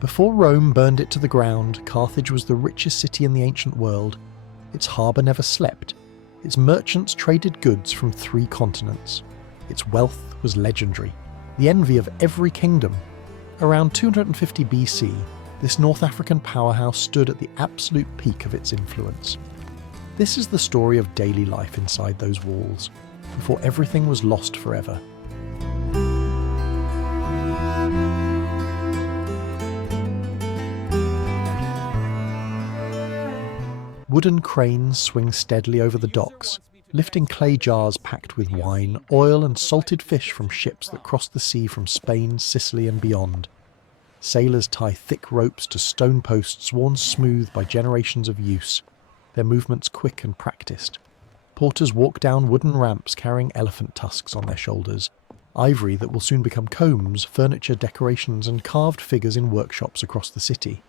Before Rome burned it to the ground, Carthage was the richest city in the ancient world. Its harbour never slept. Its merchants traded goods from 3 continents. Its wealth was legendary, the envy of every kingdom. Around 250 BC, this North African powerhouse stood at the absolute peak of its influence. This is the story of daily life inside those walls, before everything was lost forever. Wooden cranes swing steadily over the docks, lifting clay jars packed with wine, oil and salted fish from ships that cross the sea from Spain, Sicily and beyond. Sailors tie thick ropes to stone posts worn smooth by generations of use, their movements quick and practiced. Porters walk down wooden ramps carrying elephant tusks on their shoulders, ivory that will soon become combs, furniture, decorations and carved figures in workshops across the city.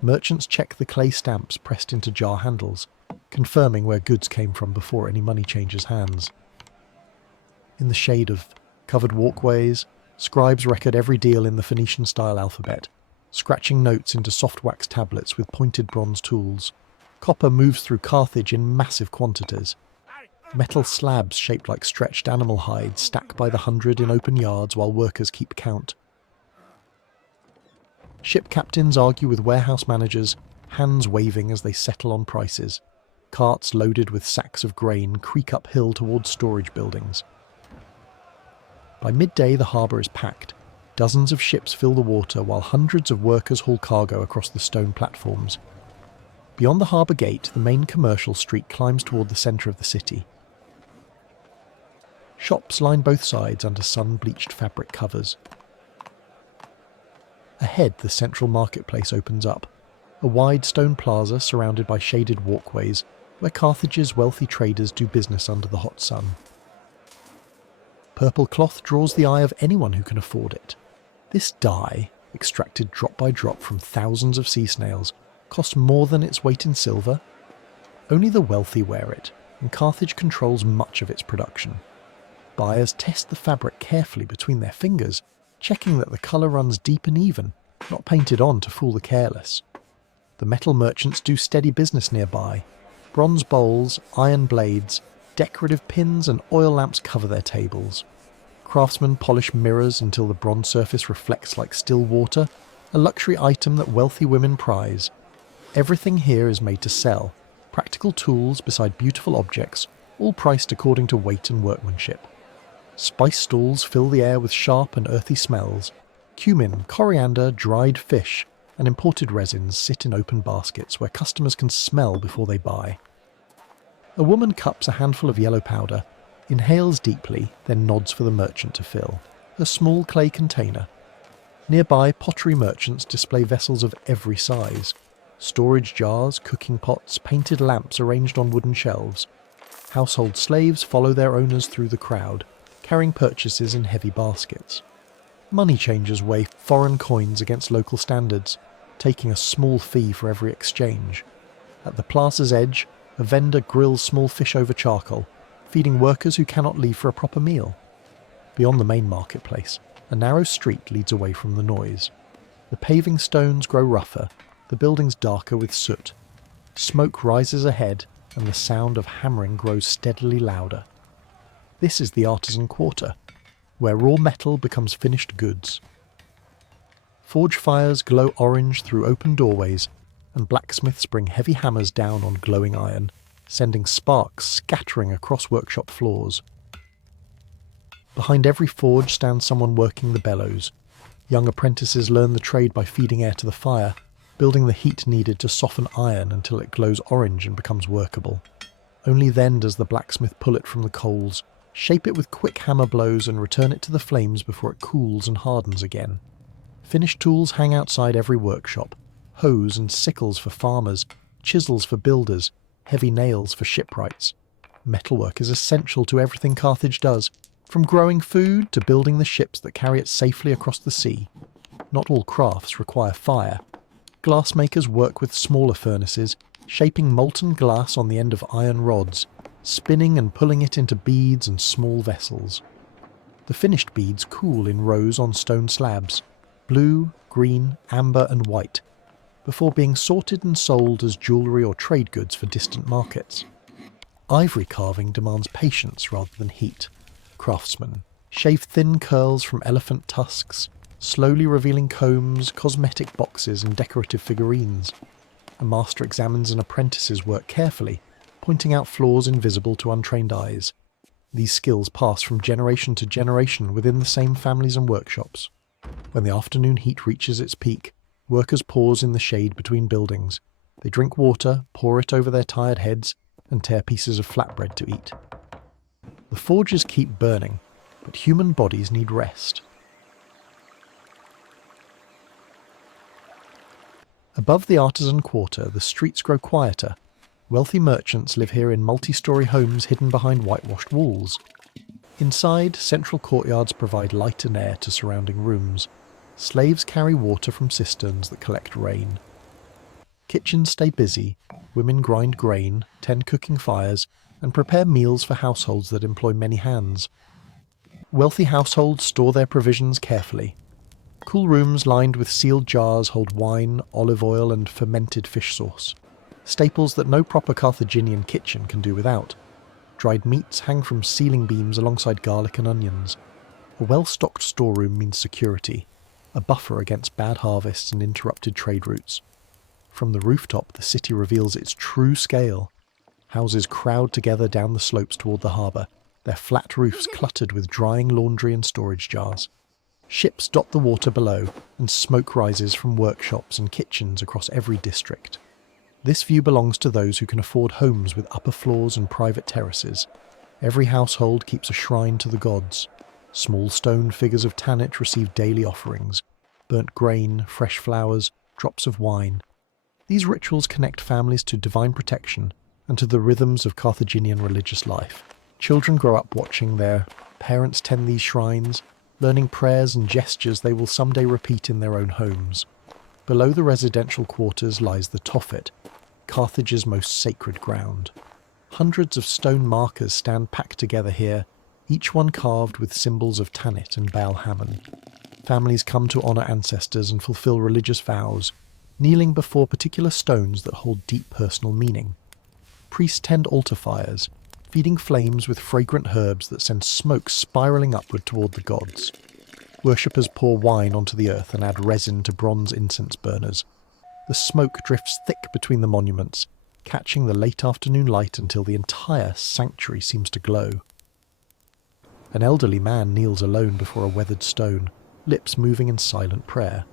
Merchants check the clay stamps pressed into jar handles, confirming where goods came from before any money changes hands. In the shade of covered walkways, scribes record every deal in the Phoenician-style alphabet, scratching notes into soft wax tablets with pointed bronze tools. Copper moves through Carthage in massive quantities. Metal slabs shaped like stretched animal hides stack by the 100 in open yards while workers keep count. Ship captains argue with warehouse managers, hands waving as they settle on prices. Carts loaded with sacks of grain creak uphill towards storage buildings. By midday, the harbour is packed. Dozens of ships fill the water while hundreds of workers haul cargo across the stone platforms. Beyond the harbour gate, the main commercial street climbs toward the centre of the city. Shops line both sides under sun-bleached fabric covers. Ahead, the central marketplace opens up, a wide stone plaza surrounded by shaded walkways where Carthage's wealthy traders do business under the hot sun. Purple cloth draws the eye of anyone who can afford it. This dye, extracted drop by drop from thousands of sea snails, costs more than its weight in silver. Only the wealthy wear it, and Carthage controls much of its production. Buyers test the fabric carefully between their fingers, checking that the colour runs deep and even, not painted on to fool the careless. The metal merchants do steady business nearby. Bronze bowls, iron blades, decorative pins and oil lamps cover their tables. Craftsmen polish mirrors until the bronze surface reflects like still water, a luxury item that wealthy women prize. Everything here is made to sell, practical tools beside beautiful objects, all priced according to weight and workmanship. Spice stalls fill the air with sharp and earthy smells. Cumin, coriander, dried fish, and imported resins sit in open baskets where customers can smell before they buy. A woman cups a handful of yellow powder, inhales deeply, then nods for the merchant to fill. A small clay container. Nearby, pottery merchants display vessels of every size. Storage jars, cooking pots, painted lamps arranged on wooden shelves. Household slaves follow their owners through the crowd, carrying purchases in heavy baskets. Money changers weigh foreign coins against local standards, taking a small fee for every exchange. At the plaza's edge, a vendor grills small fish over charcoal, feeding workers who cannot leave for a proper meal. Beyond the main marketplace, a narrow street leads away from the noise. The paving stones grow rougher, the buildings darker with soot. Smoke rises ahead, and the sound of hammering grows steadily louder. This is the artisan quarter, where raw metal becomes finished goods. Forge fires glow orange through open doorways, and blacksmiths bring heavy hammers down on glowing iron, sending sparks scattering across workshop floors. Behind every forge stands someone working the bellows. Young apprentices learn the trade by feeding air to the fire, building the heat needed to soften iron until it glows orange and becomes workable. Only then does the blacksmith pull it from the coals, shape it with quick hammer blows and return it to the flames before it cools and hardens again. Finished tools hang outside every workshop. Hoes and sickles for farmers, chisels for builders, heavy nails for shipwrights. Metalwork is essential to everything Carthage does, from growing food to building the ships that carry it safely across the sea. Not all crafts require fire. Glassmakers work with smaller furnaces, shaping molten glass on the end of iron rods, spinning and pulling it into beads and small vessels. The finished beads cool in rows on stone slabs. blue, green, amber and white, before being sorted and sold as jewellery or trade goods for distant markets. Ivory carving demands patience rather than heat. Craftsmen shave thin curls from elephant tusks, slowly revealing combs, cosmetic boxes and decorative figurines. A master examines an apprentice's work carefully, pointing out flaws invisible to untrained eyes. These skills pass from generation to generation within the same families and workshops. When the afternoon heat reaches its peak, workers pause in the shade between buildings. They drink water, pour it over their tired heads, and tear pieces of flatbread to eat. The forges keep burning, but human bodies need rest. Above the artisan quarter, the streets grow quieter. Wealthy merchants live here in multi-storey homes hidden behind whitewashed walls. Inside, central courtyards provide light and air to surrounding rooms. Slaves carry water from cisterns that collect rain. Kitchens stay busy. Women grind grain, tend cooking fires, and prepare meals for households that employ many hands. Wealthy households store their provisions carefully. Cool rooms lined with sealed jars hold wine, olive oil, and fermented fish sauce. Staples that no proper Carthaginian kitchen can do without. Dried meats hang from ceiling beams alongside garlic and onions. A well-stocked storeroom means security, a buffer against bad harvests and interrupted trade routes. From the rooftop, the city reveals its true scale. Houses crowd together down the slopes toward the harbour, their flat roofs cluttered with drying laundry and storage jars. Ships dot the water below, and smoke rises from workshops and kitchens across every district. This view belongs to those who can afford homes with upper floors and private terraces. Every household keeps a shrine to the gods. Small stone figures of Tanit receive daily offerings: burnt grain, fresh flowers, drops of wine. These rituals connect families to divine protection and to the rhythms of Carthaginian religious life. Children grow up watching their parents tend these shrines, learning prayers and gestures they will someday repeat in their own homes. Below the residential quarters lies the Tophet, Carthage's most sacred ground. Hundreds of stone markers stand packed together here, each one carved with symbols of Tanit and Baal Hammon. Families come to honour ancestors and fulfil religious vows, kneeling before particular stones that hold deep personal meaning. Priests tend altar fires, feeding flames with fragrant herbs that send smoke spiralling upward toward the gods. Worshippers pour wine onto the earth and add resin to bronze incense burners. The smoke drifts thick between the monuments, catching the late afternoon light until the entire sanctuary seems to glow. An elderly man kneels alone before a weathered stone, lips moving in silent prayer.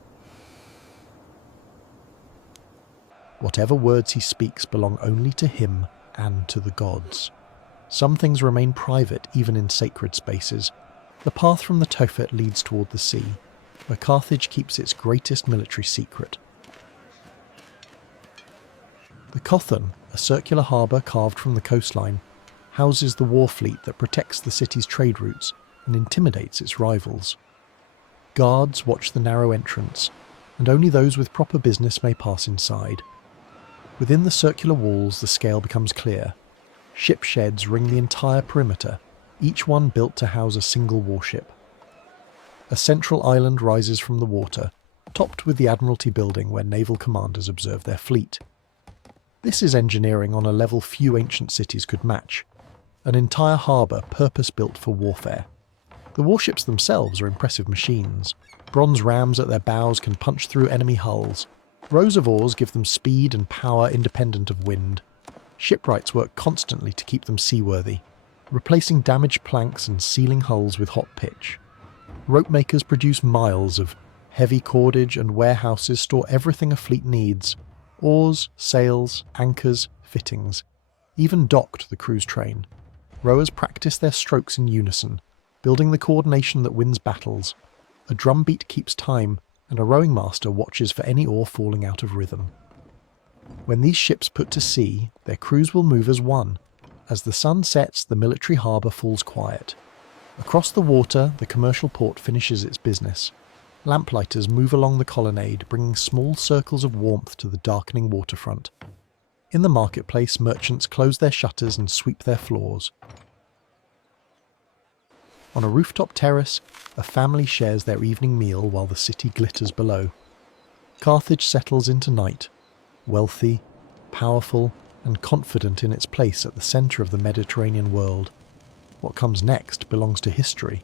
Whatever words he speaks belong only to him and to the gods. Some things remain private even in sacred spaces. The path from the Tophet leads toward the sea, where Carthage keeps its greatest military secret. The Kothon, a circular harbour carved from the coastline, houses the war fleet that protects the city's trade routes and intimidates its rivals. Guards watch the narrow entrance, and only those with proper business may pass inside. Within the circular walls, the scale becomes clear. Ship sheds ring the entire perimeter, each one built to house a single warship. A central island rises from the water, topped with the Admiralty building where naval commanders observe their fleet. This is engineering on a level few ancient cities could match. An entire harbour purpose-built for warfare. The warships themselves are impressive machines. Bronze rams at their bows can punch through enemy hulls. Rows of oars give them speed and power independent of wind. Shipwrights work constantly to keep them seaworthy, replacing damaged planks and sealing hulls with hot pitch. Rope makers produce miles of heavy cordage, and warehouses store everything a fleet needs: oars, sails, anchors, fittings. Even docked, the crews train. Rowers practice their strokes in unison, building the coordination that wins battles. A drumbeat keeps time, and a rowing master watches for any oar falling out of rhythm. When these ships put to sea, their crews will move as one. As the sun sets, the military harbour falls quiet. Across the water, the commercial port finishes its business. Lamplighters move along the colonnade, bringing small circles of warmth to the darkening waterfront. In the marketplace, merchants close their shutters and sweep their floors. On a rooftop terrace, a family shares their evening meal while the city glitters below. Carthage settles into night, wealthy, powerful, and confident in its place at the centre of the Mediterranean world. What comes next belongs to history,